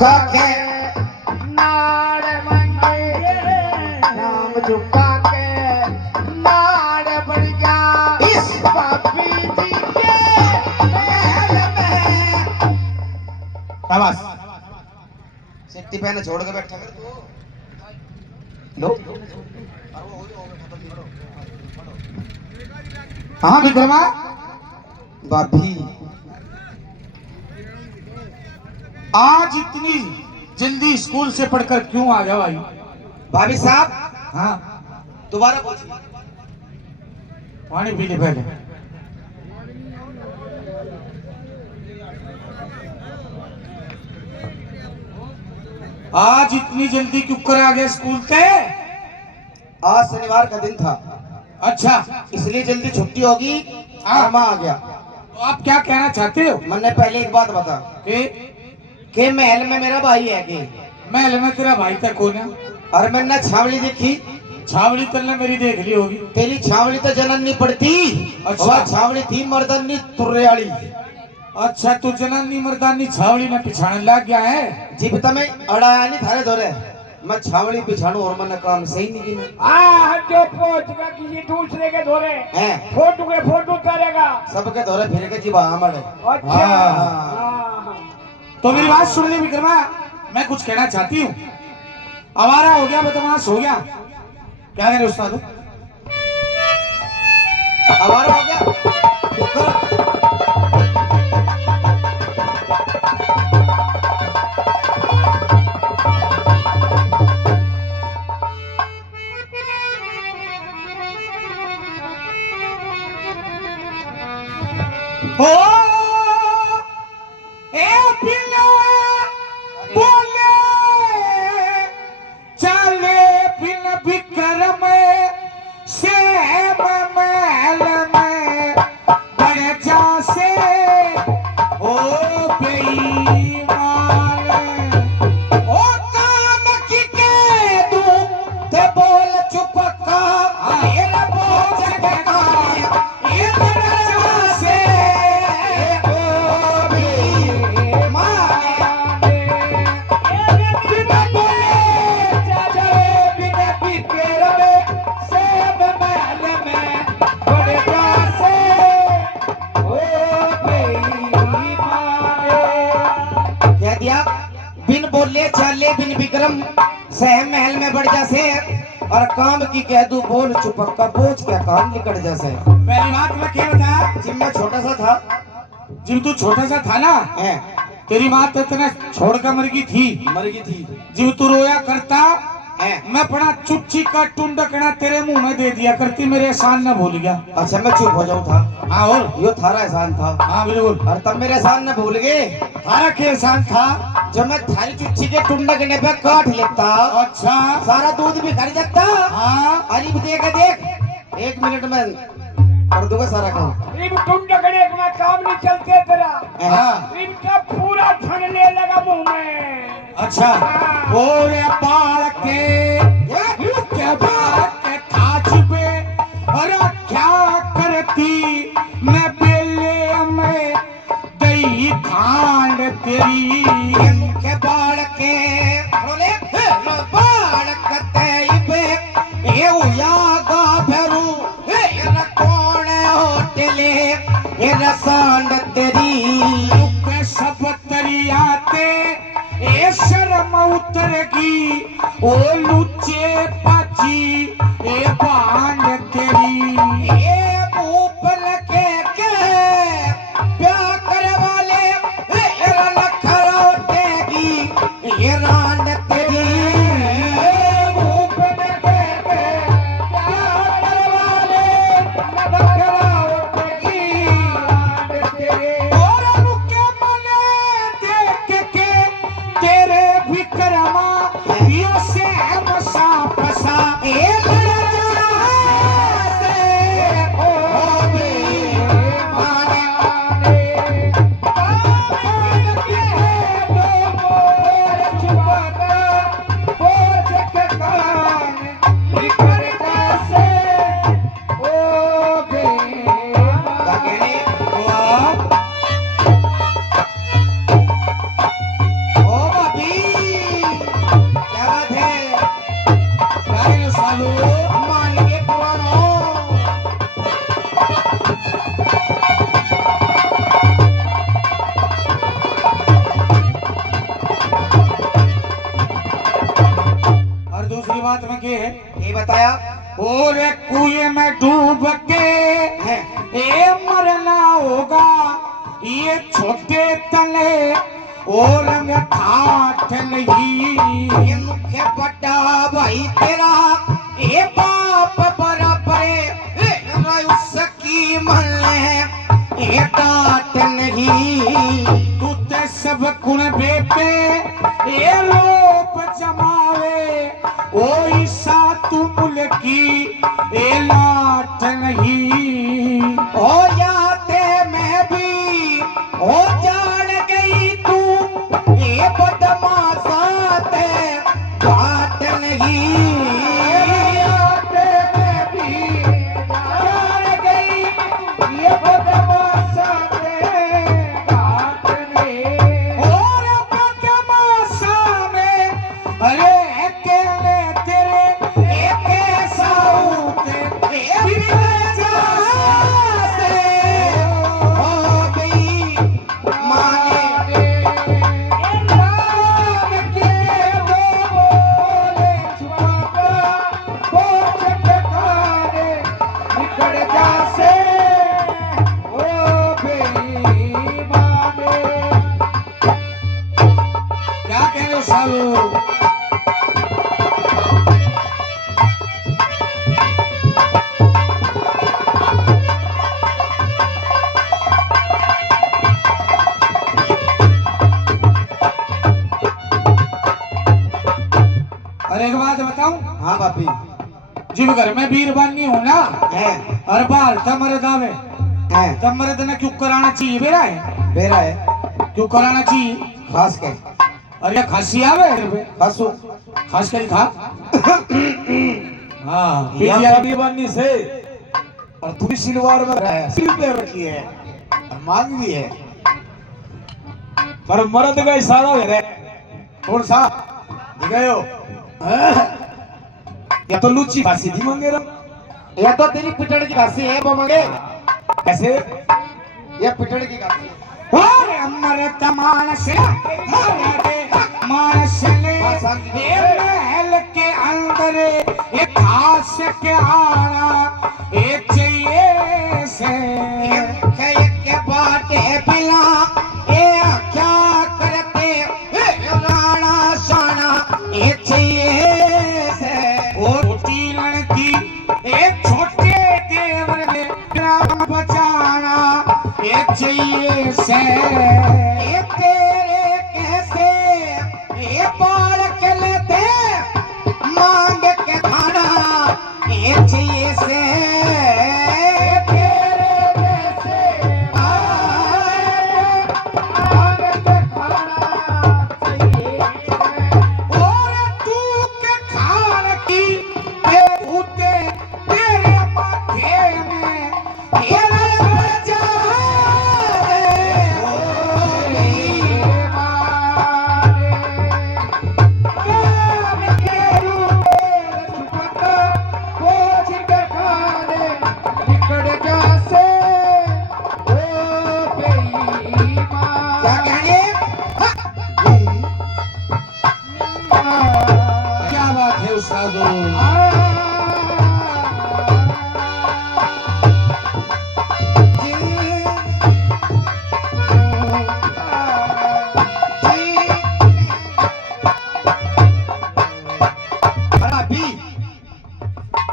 काके नाड़ मंगे नाम झुका के नाड़ बढ़ गया इस पापी जी के महल में। शाबाश। सिट्टी पहने छोड़ के बैठा कर तू। लो हाँ विक्रमा भाभी आज इतनी जल्दी स्कूल से पढ़कर क्यों आ गया भाई? भाभी साहब हाँ दोबारा पूछ। पानी पी ले पहले। आज इतनी जल्दी क्यों कर आ गए स्कूल से? आज शनिवार का दिन था अच्छा इसलिए जल्दी छुट्टी होगी। मामा आ गया। तो आप क्या कहना चाहते हो? मैंने पहले एक बात बता के महल में मेरा भाई है कि महल में तेरा भाई तक कौन है? और मैंने छावली देखी। छावड़ी तलने मेरी देख ली होगी। तेरी छावली तो जनन नहीं पड़ती। अच्छा। वह छावली थी मर्दनी तुर्रेवाली। अच्छा तू जनानी मर्दानी छावड़ी में पिछाने लग गया है। जीप तमें अड़ाया नहीं थारे दौरे मैं छावली पिछाणू और मैंने काम सही नहीं की मैं जो पहुंचगा किसी दूसरे के धोरे हैं फोटो के फोटो करेगा सबके दौरे फिर के जी हमारे। अच्छा हाँ। तो मेरी बात सुन ले विक्रमा, मैं कुछ कहना चाहती हूँ। आवारा हो गया, बदमाश हो गया, क्या करे उस्ताद? हमारा हो गया ओ ए पिला बोले चले बिन विक्रम से महल में बड़े जा से ओ बेईमान ओ काम की के दू ते बोल चुप का ये बोझ का ये बड़ा से बिन बोले चाले बिन विक्रम सह महल में बढ़ जासे और काम की कह दू बोल चुपक्का बोझ क्या काम निकट जैसे। पहली बात मैं क्या बता, जब मैं छोटा सा था जब तू छोटा सा था ना है तेरी माँ तो इतना छोड़ कर मर गई थी। मर गई थी जब तू रोया करता है। मैं अपना चुच्ची का टुंडकना तेरे मुंह में दे दिया करती, मेरे एहसान न भूल गया। अच्छा मैं चुप हो जाऊं था। हाँ और यो थारा एहसान था। हाँ बिल्कुल। और तब मेरे एहसान न भूल गए। तारा के एहसान था जब मैं थारी चुच्ची के टुंडकने पे काट लेता अच्छा सारा दूध भी खरीद जाता। हाँ अरे देख देख 1 मिनट में कर दूंगा सारा काम। रिम तुम डगड़े का काम नहीं चलते तेरा। हाँ रिम का पूरा ठनने लगा मुंह में। अच्छा और बाल के बाल के थाच पे और क्या करती मैं बेले में दही खांड तेरी के बाल के बोले बाल कते पे ये उयागा भरू ये कौन होटले ये रसांड तेरी के सब तरियाते ए शर्म उतरगी ओ लुच्चे पाची ए बांड तेरी ये ऊपर के प्यार करे वाले ये नखरा उठेगी ये रांड तेरी ऊपर के प्यार करे वाले नखरा उठेगी तेरे। और रुके मने देख के तेरे विक्रमा यो से मसा फसा ए लड़ा से बात में के है ये बताया और कुएं में डूब के ए मरना होगा ये छोटे तले और मैं ठाठ नहीं ये मुख्य बड़ा भाई तेरा ये बाप बराबर उसकी मन ये डांट नहीं तू ते सब कुण बेपे ये लोप जमावे ओ ईसा तू मुल्की ए लाट नहीं हो जाते मैं भी हो जान गई तू ये बदमाशात बात नहीं आते मैं भी जान गई ये बदमाशात बात नहीं और बदमाशा में अरे अकेले तेरे एक ऐसा होते हो गई माने राम के दो बोले छुपा बोझ ठिकाने निकल जासे ओ बेईमाने क्या कह रहे हो सालो अरे एक बात बताऊं हाँ बापी जिन घर में बीरबानी हो ना है हर बार मर्द आवे है तब मर्द ने क्यों कराना चाहिए बेरा है बेरा है क्यों कराना चाहिए खास के अरे खांसी आवे घर पे खासू खास कर खा हाँ या बीरबानी से और तू भी सिलवार में रहा है सिर पे रखी है और मांग भी है पर मर्द का इशारा है रे कौन सा दिखायो या तो लूची फांसी दी मांगे रहा या तो तेरी पिटड़ की खांसी है वो मंगे ऐसे ये पिटड़ की खांसी है और अमृत मानस मानस ने ये महल के अंदर ये खास के आना ये चाहिए से के बाटे पिला ये क्या करते राणा शाना ये चाहिए से और छोटी लड़की एक छोटे देवर ने ग्राम बचाना ये चाहिए से ये तेरे कैसे ये बाल के लेते मांग के खाना ये चाहिए से तेरे जैसे आग के खाना चाहिए और तू के खान की ये उते तेरे माथे में ये बचा क्या कहेंगे क्या बात है उस्तादो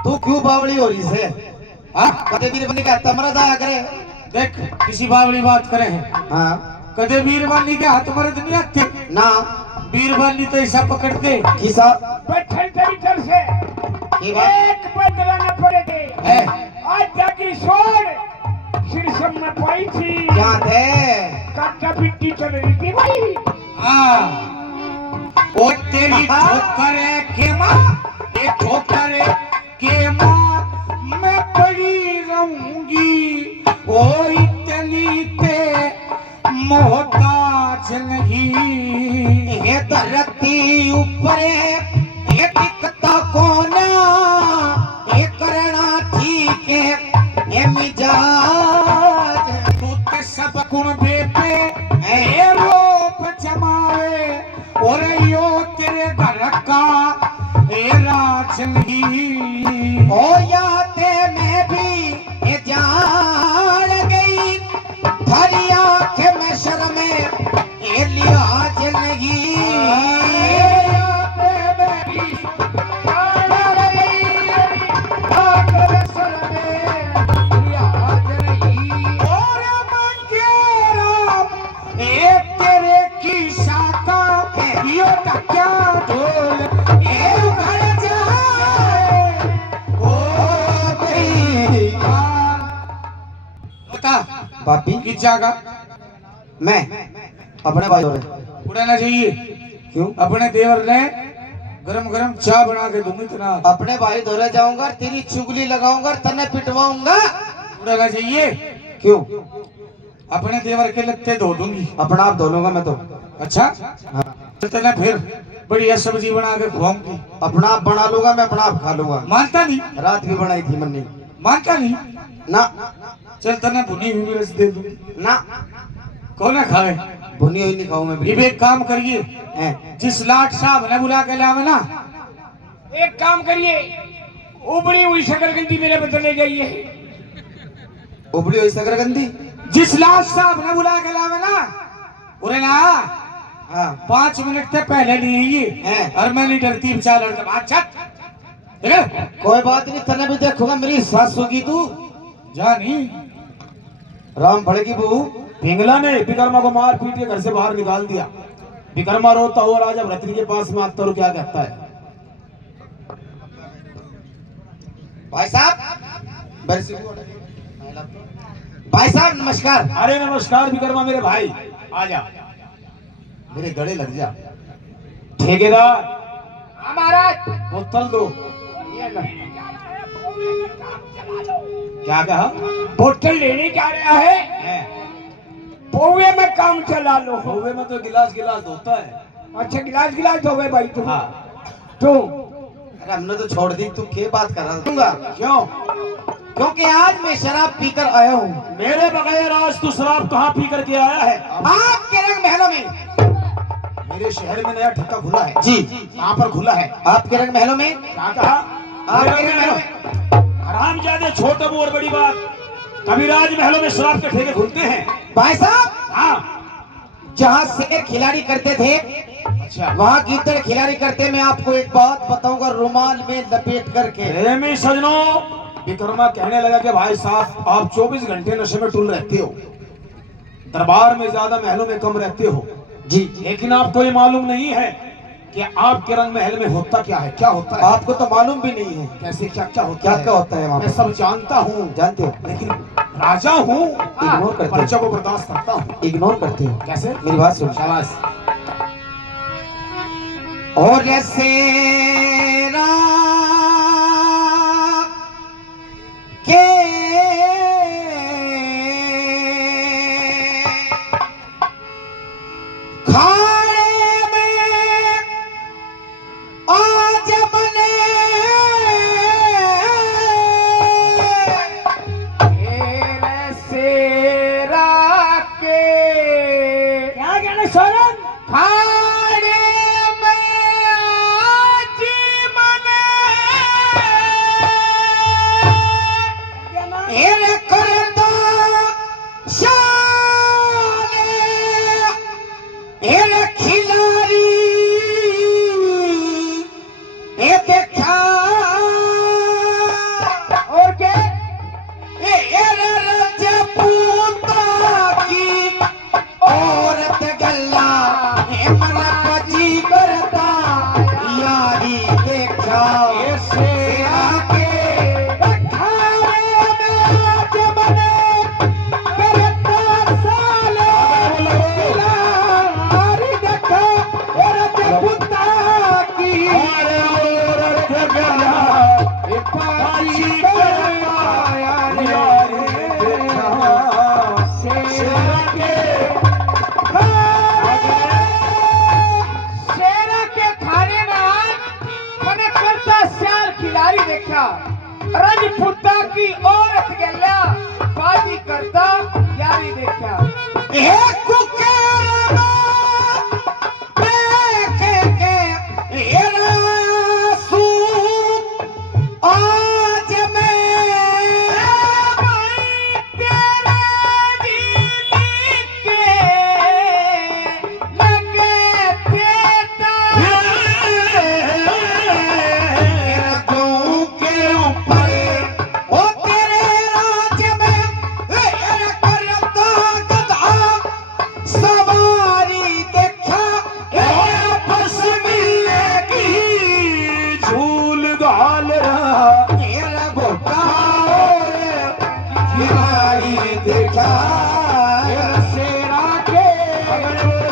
तू क्यों बावली हो रही से हाँ कदे भी बने का तमरा आया करे देख किसी बावली बात करे हैं हाँ कदे बीरबानी के हाथ मर्द नहीं आते ना बीरबानी तो ऐसा पकड़ के किसा बैठल तरीकर से ये बात एक बदला न पड़ेगे है आज जाकी सोड़ शीर्षम में पाई थी क्या थे काटा पिट्टी चल रही थी भाई हाँ ओ तेरी ठोकर के माँ ये ठोकर के माँ मैं पड़ी रहूंगी ओ इतनी ते मोहताज नहीं ये धरती ऊपर ये टिकता कोना ये करना ठीक है ये मिजाज तू ते सब गुण बेपे ए रूप जमावे और यो तेरे घर का ए राज जिंदगी ओ याते मैं भी ये जान गई थारी आँख में शर्मे ये लिया जिंदगी पापी की जागा मैं अपने भाई हो रहे उड़ाना चाहिए। क्यों? अपने देवर ने गरम गरम चाय बना के दूंगी इतना अपने भाई धोरे जाऊंगा तेरी चुगली लगाऊंगा तने पिटवाऊंगा। उड़ाना चाहिए। क्यों? अपने देवर के लगते धो दूंगी। अपना आप धो लूंगा मैं तो। अच्छा हाँ। तो फिर बढ़िया सब्जी बना के खुआऊंगी। अपना आप बना लूंगा मैं अपना आप खा लूंगा। मानता नहीं? रात भी बनाई थी मन्नी। मानता नहीं? ना चल तना भुनी हुई मिर्च दे दूंगी। ना कौन है खावे? भुनी हुई नहीं खाऊं मैं ये बिल्कुल। भी एक काम करिए हैं। जिस लाट साहब ने बुला के लावे ना एक काम करिए उबड़ी हुई शकरकंदी मेरे बदले ले जाइए। उबड़ी हुई शकरकंदी जिस लाट साहब ने बुला के लावे ना उरे ना हाँ 5 मिनट से पहले लिए हैं। और मैं नहीं डरती बेचारा लड़का बात ठीक है। कोई बात नहीं तने भी देखूंगा मेरी सासू की तू जा नहीं राम पड़ेगी बहू। पिंगला ने विकर्मा को मार पीट के घर से बाहर निकाल दिया। विकर्मा रोता हुआ राजा भरतरी के पास में आता और क्या कहता है? भाई साहब भाई साहब नमस्कार। अरे नमस्कार विकर्मा मेरे भाई, आ जा मेरे गले लग जा। ठेकेदार महाराज बोतल दो। ये लो। क्या कहा? बोतल लेने क्या रहा है? पौवे में काम चला लो। होवे में तो गिलास गिलास धोता है। अच्छा गिलास गिलास धोवे भाई तुम। हाँ तुम अरे हमने तो छोड़ दी तू क्या बात कर रहा? क्यों? क्योंकि आज मैं शराब पीकर आया हूँ। मेरे बगैर आज तू शराब कहाँ पी करके आया है? आपके रंग महलों में। मेरे शहर में नया ठेका खुला है। जी कहाँ पर खुला है? आपके रंग महलों में। क्या कहा? आपके रंग महलों में। हरामजादे छोटा मुंह और बड़ी बात। कविराज महलों में शराब के ठेके खुलते हैं। भाई साहब हाँ जहाँ शेर खिलाड़ी करते थे अच्छा वहाँ गीदड़ खिलाड़ी करते। मैं आपको एक बात बताऊंगा रुमाल में लपेट करके। प्रेमी सजनों, विकर्मा कहने लगा कि भाई साहब आप 24 घंटे नशे में टुल रहते हो, दरबार में ज्यादा महलों में कम रहते हो जी लेकिन आपको ये मालूम नहीं है कि आपके रंग महल में होता क्या है? क्या होता है? आपको तो मालूम भी नहीं है कैसे क्या क्या होता क्या है? क्या होता है वहाँ मैं पे? सब जानता हूँ जानते हो? लेकिन राजा हूँ, इग्नोर करते हो। पर्चा को बर्दाश्त करता हूँ। इग्नोर करते हो। कैसे? मेरी बात सुन। शाबाश। और शेरा के खाने में आज बने शेरा के क्या कहना सोनम? खाने में आज बने एर करता शाने एर खिलाड़ी ए देखा और क्या? एर रजपूता की औरत गल्ला ए मन पजी करता यारी देखा शेरा के खाने में आज बने करता साले यारी देखा रजपूता की औरत गल्ला ए पजी करता यारी देखा शेरा के शेरा के खाने में आज मैंने करता श्याल खिलाड़ी देखा। रजपुता की औरत गल्ला बाजी करता यारी देखा। एक कुकेरा देख के एरा सूख मेरा गोटा और खिलाड़ी देखा शेरा के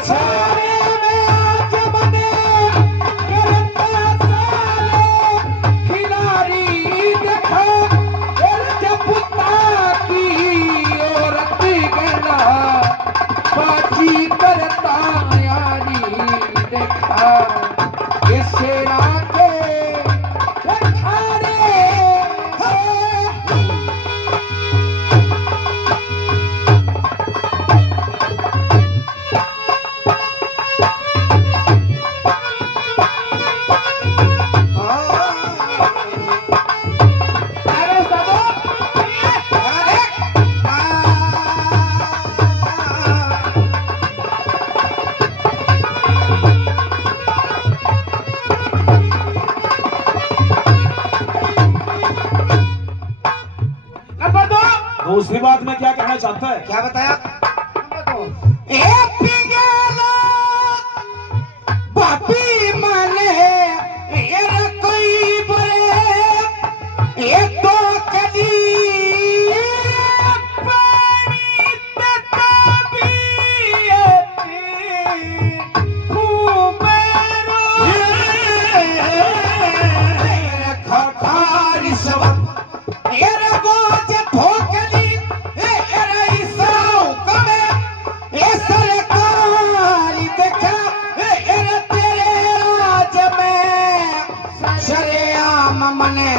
सारे में आज बने करता साले खिलाड़ी देखा पुता की औरत गला बाजी करता यारी देखा ये शेरा के अखाड़े अरे सबो नंबर 2 दूसरी बात में क्या कहना चाहता है? क्या बताया? नंबर 2 ए पिघला बापी माने ये कोई बरे ये तो कदी पानी खाखारी सब ये गोज ठोकली ये ईसाऊ कमे ये सरकारी देखा ये तेरे राज में शरेआम मने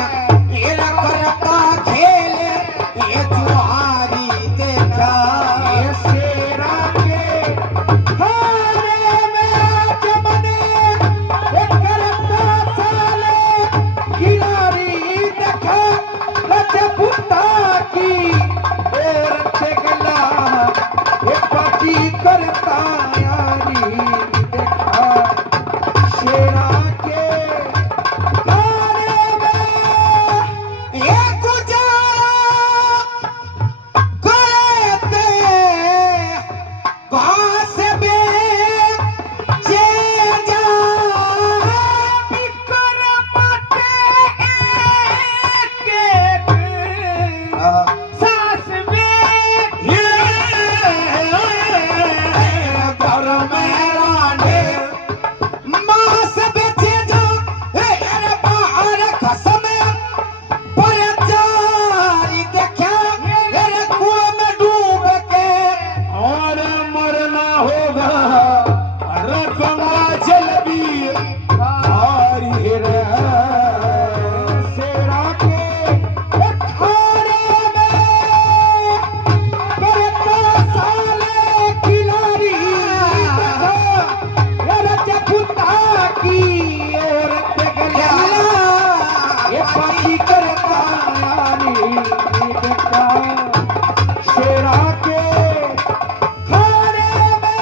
ये करता खेले ये जुआरी देखा ये शेरा के खाने में आज बने ये करता साले खिलाड़ी देखा रजपुता की औरत गला ये बाजी करता यारी देखा शेरा के खाने में ये गुजारा करते घास बे जे जा बिकर माटे एक सास में घर में राने मांस बेचे जा अरे बाहर खसम पर जारी देखा अरे कुएं में डूब के और मरना होगा रकमा जलबी हारी रे शेरा के अखाड़े में करता साले खिलाड़ी देखा रजपुता की औरत गला ये बाजी करता यारी देखा शेरा के खाने में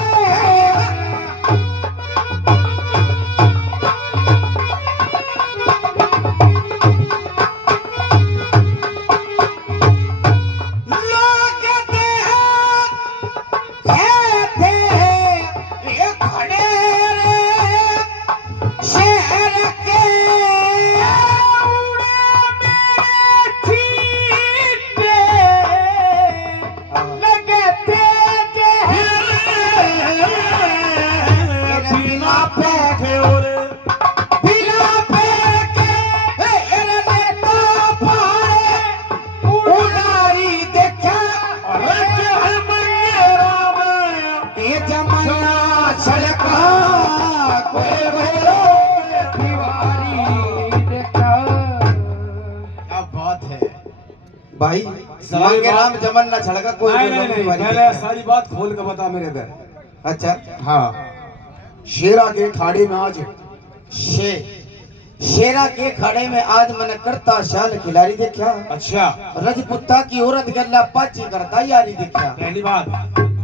लोग कहते हैं ये खड़े रे शहर के उड़े में छींटे लगते बिना पैर बिना पैर के ने तो पारे उड़ारी देखा ये जमाना छलका कोई भरो दीवारी देखा क्या बात है? भाई मांगे राम जमाना छलका कोई नहीं भरो नहीं नहीं, दीवारी पहले देखा। सारी बात खोल के बता मेरे इधर। अच्छा हाँ, शेरा के खाड़ी में आज शेरा के खड़े में आज मन करता शाल खिलाड़ी देखा अच्छा रजपुता की औरत गल्ला पाची करता यारी देखा पहली बात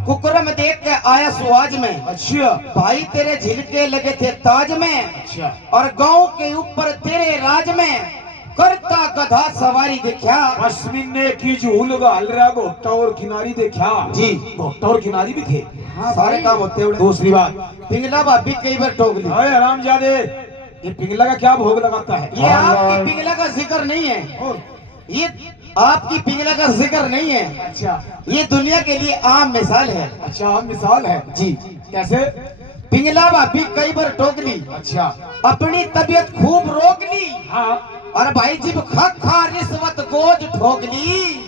कुकरम देख के आया सुहाज में अच्छा भाई तेरे झिलके लगे थे ताज में अच्छा और गांव के ऊपर तेरे राज में करता गधा सवारी देखा पश्मीने की झूल गाल रहा घोट्टा और किनारी देखा जी। घोट्टा और किनारी भी थे। सारे काम होते हुए दूसरी बात पिंगला भाभी कई बार टोक ली अरे हरामजादे ये पिघला का क्या भोग लगाता है? ये आपकी पिघला का जिक्र नहीं है, और ये आपकी पिघला का जिक्र नहीं है, अच्छा ये दुनिया के लिए आम मिसाल है। अच्छा, हम मिसाल है जी, कैसे? पिघला भाभी कई बार टोक ली, अच्छा अपनी तबीयत खूब रोक ली, हाँ और भाई जिब खा रिश्वत गोज ठोक ली,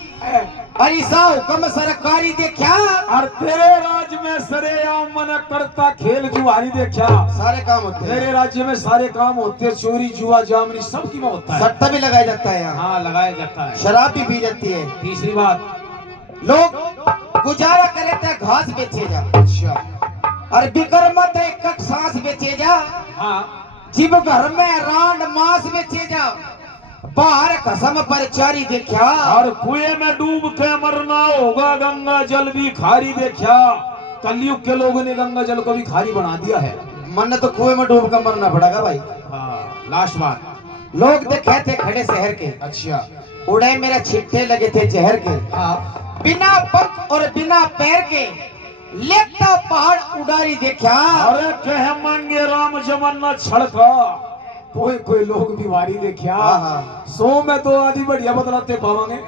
और ईसा हुक्म सरकारी देखा, और तेरे राज्य में सरेआम मन करता खेल जुआरी देखा। सारे काम होते हैं, तेरे राज्य में सारे काम होते हैं, चोरी जुआ जामनी सब की में होता है। सट्टा भी लगाया जाता है यहाँ, हाँ लगाया जाता है। शराब भी पी जाती है। तीसरी बात, लोग गुजारा करे थे घास बेचे जा, अच्छा और बिक्रमत है कट सांस बेचे जा, हाँ जिब घर में रांड मांस बेचे जा, बाहर कसम पर चारी देखा, और कुएं में डूब के मरना होगा, गंगा जल भी खारी देखा। कलयुग के लोगों ने गंगा जल को भी खारी बना दिया है। मन तो कुएं में डूब कर मरना पड़ेगा भाई। हाँ लास्ट बात, लोग देखे थे खड़े शहर के, अच्छा उड़े मेरे छिट्टे लगे थे जहर के, हाँ बिना पंख और बिना पैर के, लेता पहाड़ उड़ारी देखा, अरे कह मंगे राम जमन्ना छड़का। कोई कोई लोग भी वारी देखा। हाँ। 100 में तो आधी बढ़िया बदलाते पावांगे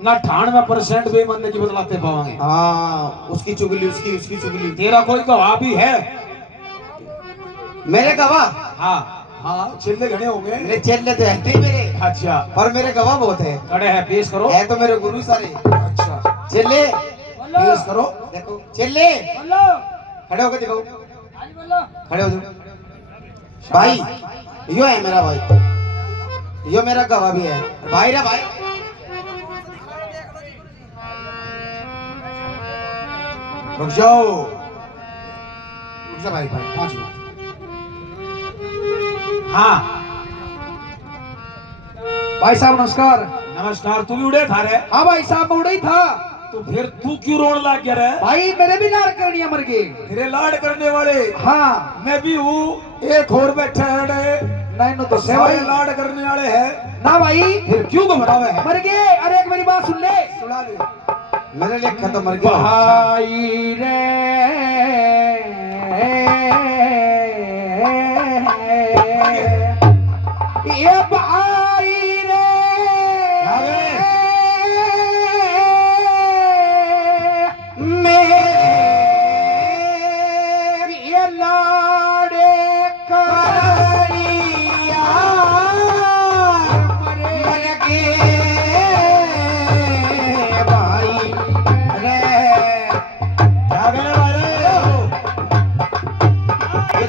ना, 98% बेईमानी की बदलाते पावांगे। हाँ, उसकी चुगली उसकी चुगली। तेरा कोई गवाह भी है? मेरे गवाह? हाँ हाँ, चिल्ले घने होंगे। मेरे चेले तो है मेरे, अच्छा, पर मेरे गवाह बहुत है। खड़े हैं, पेश करो। है तो मेरे गुरु सारे। अच्छा चेले पेश करो। देखो, चेले खड़े होकर दिखाओ, खड़े हो जाओ। भाई यो है मेरा भाई, यो मेरा गवाह भी है भाई रे भाई। रुक जाओ, रुक जा भाई 5 मिनट। हाँ भाई साहब नमस्कार। नमस्कार। तू भी उड़े था रे? हाँ भाई साहब मैं उड़ा ही था। तो फिर तू क्यों रोड लाग गया रे? भाई मेरे भी लाड़ करनी मर गए। तेरे लाड करने वाले हाँ मैं भी हूँ, एक और बैठे हैं नहीं नो तो से सारे भाई लाड करने वाले हैं। ना भाई फिर क्यों घबरावे है? मर गए। अरे एक मेरी बात सुन ले। सुना दे। मेरे लिए खत्म मर गया भाई रे ये भाई रे मेरे ये लाड़े करिया मर गए भाई रे। क्या गए भाई रे?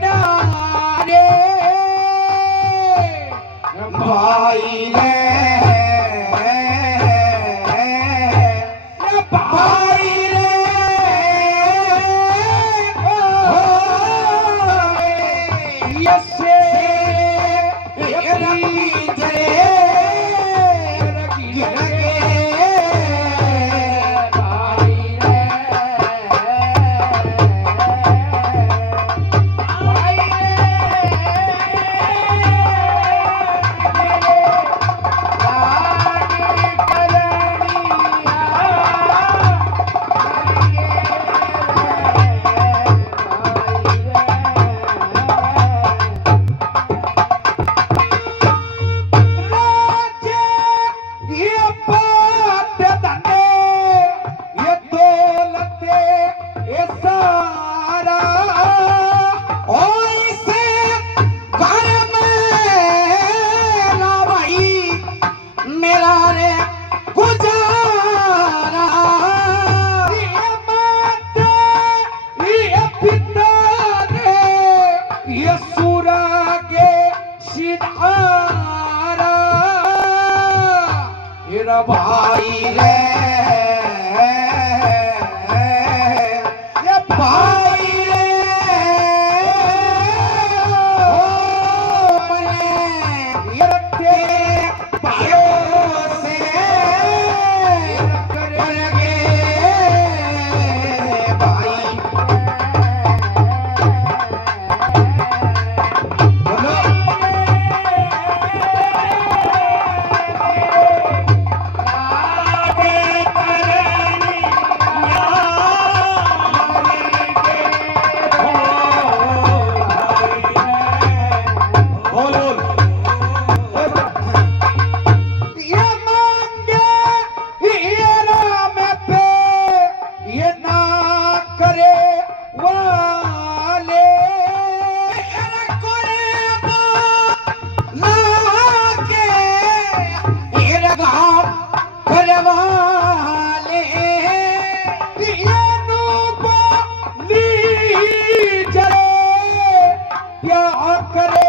नारे भाई रे भाई रे यसे रंगी जरे गिरगे भाई रे भाई ये बात धने ये दौलते ये सारा और इसे घर में ना भाई मेरा रे गुजारा ये बात ये पिता रे ये सूरा के सितारा मेरा भाई रे ये भाई रे ओ मने ये रखे भाइयों से करगे भाई बोलो बोल बोल ये मांगे ये राम पे ये ना करे वाले ये करे लाके ये गाँव करे वाले ये नूबो ली जरे प्यार करे